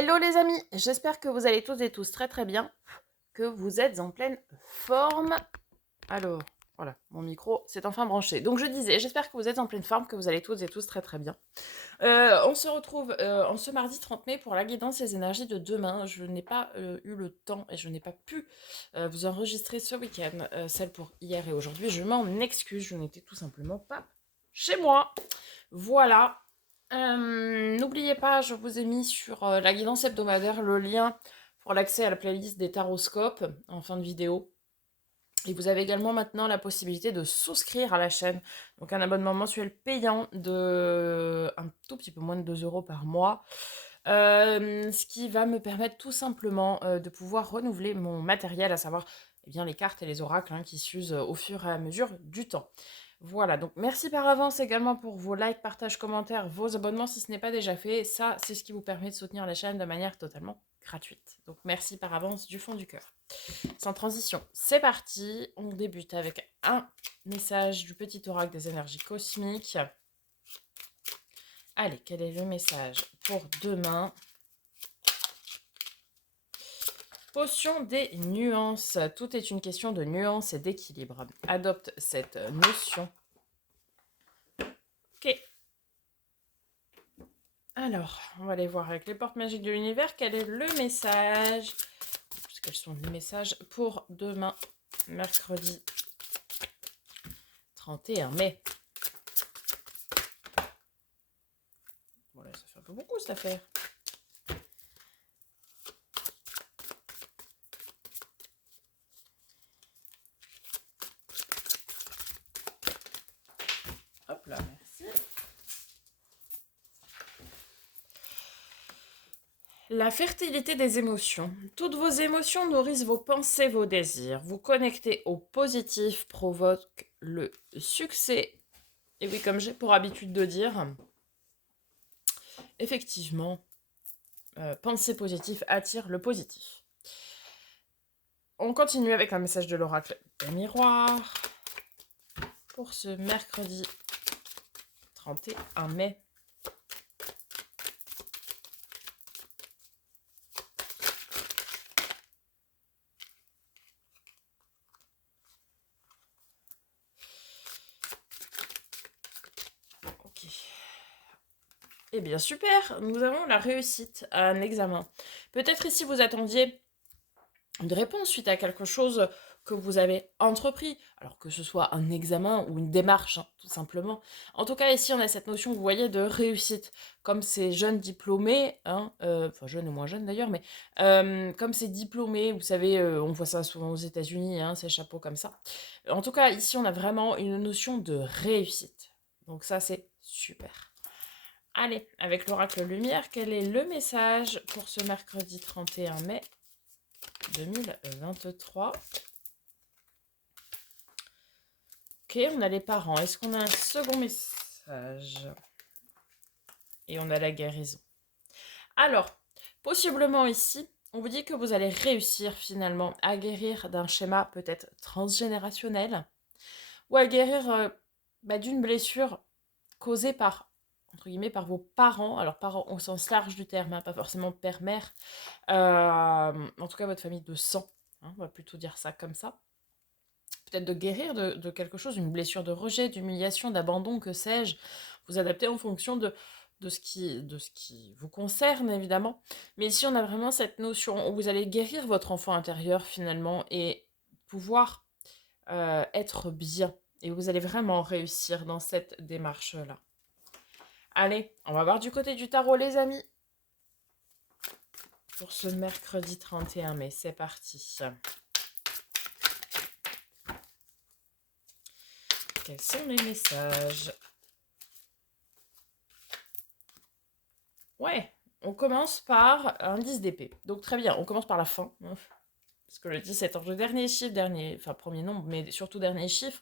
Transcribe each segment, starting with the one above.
Hello les amis, j'espère que vous allez tous et tous très très bien, que vous êtes en pleine forme. Alors, voilà, mon micro s'est enfin branché. Donc je disais, j'espère que vous êtes en pleine forme, que vous allez tous et tous très très bien. On se retrouve en ce mardi 30 mai pour la guidance des énergies de demain. Je n'ai pas eu le temps et je n'ai pas pu vous enregistrer ce week-end, celle pour hier et aujourd'hui. Je m'en excuse, je n'étais tout simplement pas chez moi. Voilà. N'oubliez pas, je vous ai mis sur la guidance hebdomadaire le lien pour l'accès à la playlist des taroscopes en fin de vidéo. Et vous avez également maintenant la possibilité de souscrire à la chaîne. Donc un abonnement mensuel payant de un tout petit peu moins de 2 euros par mois. Ce qui va me permettre tout simplement de pouvoir renouveler mon matériel, à savoir eh bien, les cartes et les oracles qui s'usent au fur et à mesure du temps. Voilà, donc merci par avance également pour vos likes, partages, commentaires, vos abonnements si ce n'est pas déjà fait. Ça, c'est ce qui vous permet de soutenir la chaîne de manière totalement gratuite. Donc merci par avance du fond du cœur. Sans transition, c'est parti. On débute avec un message du petit oracle des énergies cosmiques. Allez, quel est le message pour demain? Potion des nuances. Tout est une question de nuance et d'équilibre. Adopte cette notion. Ok. Alors, on va aller voir avec les portes magiques de l'univers. Quel est le message? Quels sont les messages pour demain, mercredi 31 mai? Voilà, ça fait un peu beaucoup cette affaire. Hop là, merci. La fertilité des émotions. Toutes vos émotions nourrissent vos pensées, vos désirs. Vous connectez au positif provoque le succès. Et oui, comme j'ai pour habitude de dire, effectivement, penser positif attire le positif. On continue avec un message de l'oracle des miroirs pour ce mercredi 31 mai. Ok. Eh bien, super, nous avons la réussite à un examen. Peut-être ici vous attendiez une réponse suite à quelque chose que vous avez entrepris, alors que ce soit un examen ou une démarche, tout simplement. En tout cas, ici, on a cette notion, vous voyez, de réussite. Comme ces jeunes diplômés, enfin jeunes ou moins jeunes d'ailleurs, mais comme ces diplômés, vous savez, on voit ça souvent aux États-Unis, ces chapeaux comme ça. En tout cas, ici, on a vraiment une notion de réussite. Donc ça, c'est super. Allez, avec l'oracle lumière, quel est le message pour ce mercredi 31 mai 2023? Ok, on a les parents. Est-ce qu'on a un second message? Et on a la guérison. Alors, possiblement ici, on vous dit que vous allez réussir finalement à guérir d'un schéma peut-être transgénérationnel ou à guérir d'une blessure causée par, entre guillemets, par vos parents. Alors, parents au sens large du terme, pas forcément père-mère. En tout cas, votre famille de sang. On va plutôt dire ça comme ça. Peut-être de guérir de quelque chose, une blessure de rejet, d'humiliation, d'abandon, que sais-je. Vous adapter en fonction de ce qui vous concerne, évidemment. Mais ici, on a vraiment cette notion où vous allez guérir votre enfant intérieur, finalement, et pouvoir être bien. Et vous allez vraiment réussir dans cette démarche-là. Allez, on va voir du côté du tarot, les amis. Pour ce mercredi 31 mai, c'est parti. Quels sont les messages? Ouais, on commence par un 10 d'épée. Donc très bien, on commence par la fin. Parce que le 10 est le dernier chiffre, enfin premier nombre, mais surtout dernier chiffre.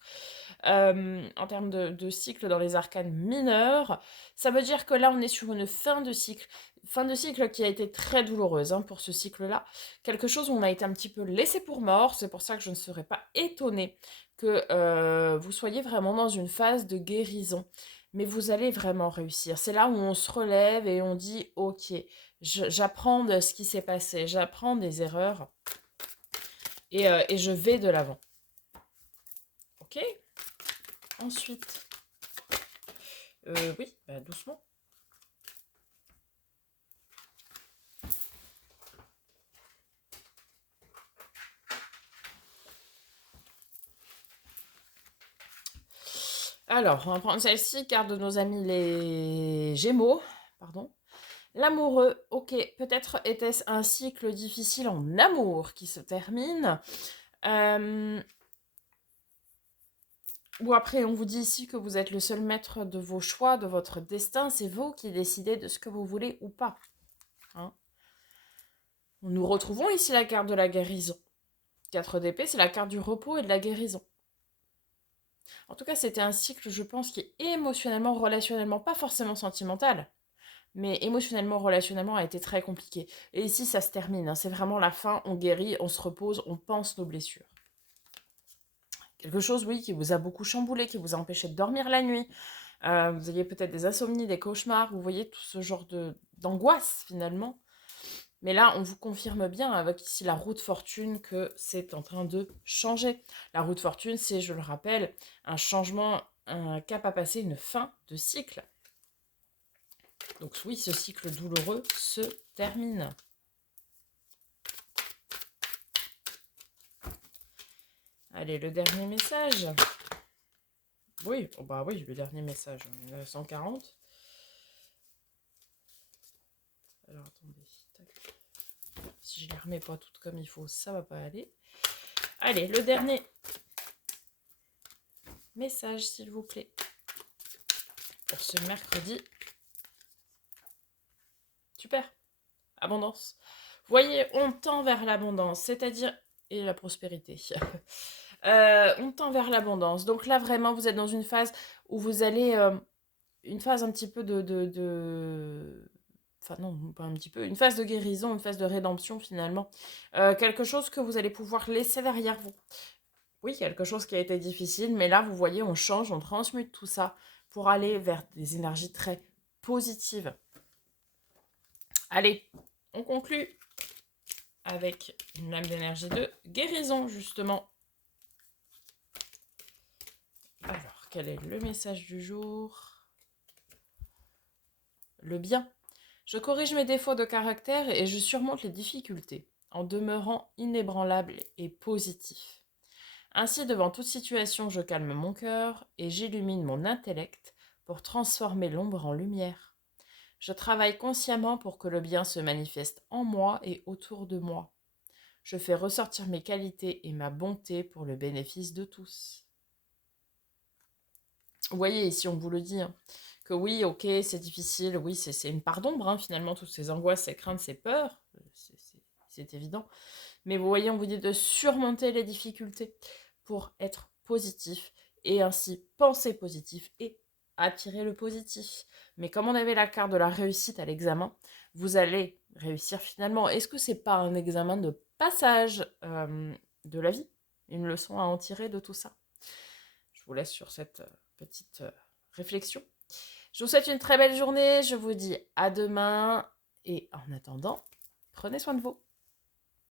En termes de cycle dans les arcanes mineurs, ça veut dire que là on est sur une fin de cycle. Fin de cycle qui a été très douloureuse pour ce cycle-là. Quelque chose où on a été un petit peu laissé pour mort. C'est pour ça que je ne serais pas étonnée que vous soyez vraiment dans une phase de guérison. mais vous allez vraiment réussir. C'est là où on se relève et on dit, ok, j'apprends de ce qui s'est passé, j'apprends des erreurs et je vais de l'avant. Ok? Ensuite, oui, bah, doucement. Alors, on va prendre celle-ci, carte de nos amis les Gémeaux. Pardon. L'amoureux, ok, peut-être était-ce un cycle difficile en amour qui se termine. Ou après, on vous dit ici que vous êtes le seul maître de vos choix, de votre destin. C'est vous qui décidez de ce que vous voulez ou pas. Hein. Nous retrouvons ici la carte de la guérison. 4 d'épée, c'est la carte du repos et de la guérison. En tout cas, c'était un cycle, je pense, qui est émotionnellement, relationnellement, pas forcément sentimental, mais émotionnellement, relationnellement, a été très compliqué. Et ici, ça se termine. Hein. C'est vraiment la fin, on guérit, on se repose, on pense nos blessures. Quelque chose, oui, qui vous a beaucoup chamboulé, qui vous a empêché de dormir la nuit. Vous aviez peut-être des insomnies, des cauchemars, vous voyez tout ce genre d'angoisse, finalement. Mais là, on vous confirme bien avec ici la roue de fortune que c'est en train de changer. La roue de fortune, c'est, je le rappelle, un changement, un cap à passer, une fin de cycle. Donc oui, ce cycle douloureux se termine. Allez, le dernier message. Oui, oh bah oui, le dernier message, 940. Alors attendez, tac. Si je les remets pas toutes comme il faut, ça va pas aller. Allez, le dernier message, s'il vous plaît, pour ce mercredi. Super, abondance. Voyez, on tend vers l'abondance, c'est-à-dire, et la prospérité. On tend vers l'abondance. Donc là, vraiment, vous êtes dans une phase où vous allez, une phase un petit peu enfin non, pas un petit peu, une phase de guérison, une phase de rédemption finalement. Quelque chose que vous allez pouvoir laisser derrière vous. Oui, quelque chose qui a été difficile, mais là, vous voyez, on change, on transmute tout ça pour aller vers des énergies très positives. Allez, on conclut avec une lame d'énergie de guérison, justement. Alors, quel est le message du jour? Le bien. Je corrige mes défauts de caractère et je surmonte les difficultés en demeurant inébranlable et positif. Ainsi, devant toute situation, je calme mon cœur et j'illumine mon intellect pour transformer l'ombre en lumière. Je travaille consciemment pour que le bien se manifeste en moi et autour de moi. Je fais ressortir mes qualités et ma bonté pour le bénéfice de tous. Vous voyez, ici on vous le dit, hein, que oui, ok, c'est difficile, oui, c'est une part d'ombre, hein, finalement, toutes ces angoisses, ces craintes, ces peurs, c'est évident. Mais vous voyez, on vous dit de surmonter les difficultés pour être positif et ainsi penser positif et attirer le positif. Mais comme on avait la carte de la réussite à l'examen, vous allez réussir finalement. Est-ce que c'est pas un examen de passage de la vie? Une leçon à en tirer de tout ça? Je vous laisse sur cette petite réflexion. Je vous souhaite une très belle journée. Je vous dis à demain. Et en attendant, prenez soin de vous.